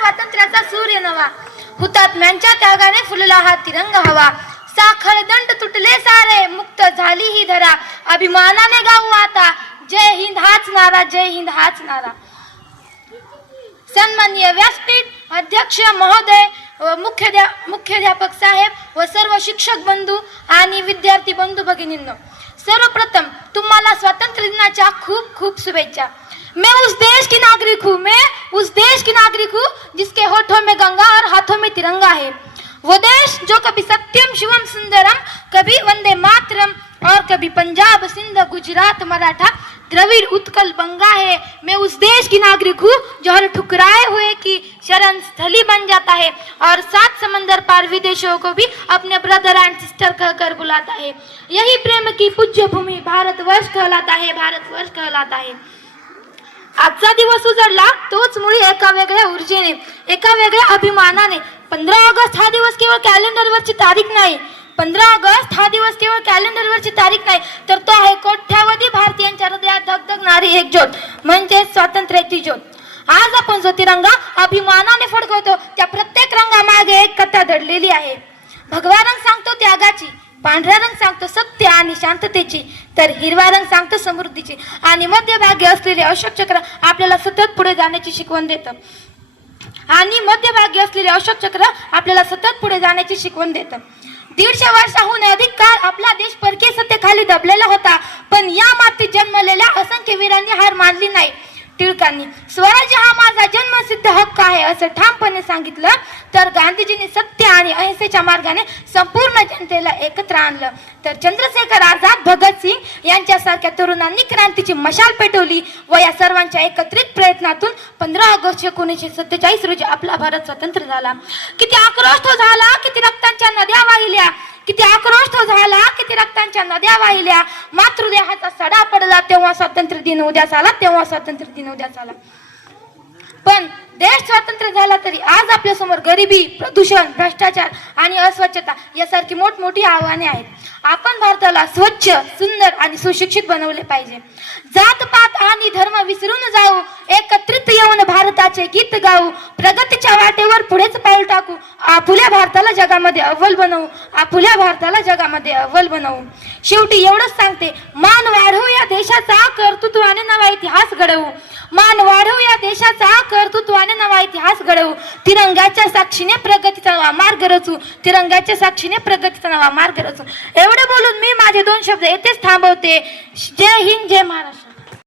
स्वातंत्र्याचा सूर्य नवा, हुतात्म्यांच्या त्यागाने फुलला हा तिरंगा हवा. साखर दंड तुटले सारे, मुक्त झाली ही धरा, अभिमानाने गाऊ आता जय हिंद हाच नारा, जय हिंद हाच नारा. सन्माननीय व्यासपीठ अध्यक्ष महोदय व मुख्याध्यापक साहेब व सर्व शिक्षक बंधू आणि विद्यार्थी बंधू भगिनींनो, सर्वप्रथम तुम्हाला स्वातंत्र्य दिनाच्या खूप खूप शुभेच्छा. मैं उस देश की नागरिक हूँ, मैं उस देश की नागरिक हूँ जिसके होठों में गंगा और हाथों में तिरंगा है. वो देश जो कभी सत्यम शिवम सुंदरम, कभी वंदे मातरम और कभी पंजाब सिंध गुजरात मराठा द्रविड़ उत्कल बंगा है. मैं उस देश की नागरिक हूँ जो हर ठुकराए हुए की शरण स्थली बन जाता है और 7 समंदर पार विदेशों को भी अपने ब्रदर एंड सिस्टर कहकर बुलाता है. यही प्रेम की पूज्य भूमि भारतवर्ष कहलाता है, भारतवर्ष कहलाता है. आजचा दिवस उजडला तोच मुळी एका वेगळ्या ऊर्जेने, एका वेगळ्या अभिमानाने. 15 ऑगस्ट हा दिवस केवळ कॅलेंडरवरची तारीख नाही, 15 ऑगस्ट हा दिवस केवळ कॅलेंडरवरची तारीख नाही, तर तो आहे कोट्यावधी भारतीयांच्या हृदयात धगधगणारी एकजोट, म्हणजे स्वातंत्र्याची ज्योत. आज आपण जो तिरंगा अभिमानाने फडकवतो त्या प्रत्येक रंगामागे एक कथा दडलेली आहे. भगवा रंग सांगतो त्यागाची, पांढरा रंग सांगतो सत्य आणि शांततेची, तर हिरवा रंग सांगतो समृद्धीची. आणि मध्यभागी असलेले अशोक चक्र आपल्याला सतत पुढे जाण्याची शिकवण देतं. जाण्याची शिकवण देतं. 150 वर्षाहून अधिक काळ आपला देश परकीय सत्तेखाली दबलेला होता, पण या मातीत जन्मलेल्या असंख्य वीरांनी हार मानली नाही. टिळकांनी स्वराज्य हा माझा जन्मसिद्ध हक्क आहे असं ठामपणे सांगितलं, तर गांधीजींनी सत्य आणि अहिंसेच्या मार्गाने संपूर्ण जनतेला एकत्र आणलं. तर चंद्रशेखर आझाद, भगतसिंग यांच्यासारख्या तरुणांनी क्रांतीची मशाल पेटवली व या सर्वांच्या एकत्रित प्रयत्नातून 15 ऑगस्ट 1947 रोजी आपला भारत स्वतंत्र झाला. किती आक्रोश तो झाला, किती रक्तांच्या नद्या वाहिल्या, किती आक्रोश तो झाला, किती रक्तांच्या नद्या वाहिल्या. मातृदेहाचा सडा पडला तेव्हा स्वातंत्र्य दिन उद्यास आला, तेव्हा स्वातंत्र्य दिन उद्यास आला. पण देश स्वातंत्र्य झाला तरी आज आपल्या समोर गरिबी, प्रदूषण, भ्रष्टाचार आणि अस्वच्छता यासारखी मोठमोठी आव्हाने आहेत. आपण भारताला स्वच्छ, सुंदर आणि सुशिक्षित बनवले पाहिजे. जातपात आणि धर्म विसरून जाऊ, एकत्रित येऊन भारताचे गीत गाऊ, प्रगतीच्या वाटेवर पुढेच पाऊल टाकू, आपुल्या भारताला जगामध्ये अव्वल बनवू, आपुल्या भारताला जगामध्ये अव्वल बनवू. शेवटी एवढंच सांगते, मान वाढवू या देशाचा, कर्तृत्वाने नवा इतिहास घडवू. मान वाढवू या देशाचा, कर्तृत्वाने नवा इतिहास घडवू. तिरंग्याच्या साक्षीने प्रगतीचा नवा मार्ग रचू, तिरंग्याच्या साक्षीने प्रगतीचा नवा मार्ग रचू. एवढे बोलून मी माझे 2 शब्द येथेच थांबवते. जय हिंद, जय महाराष्ट्र.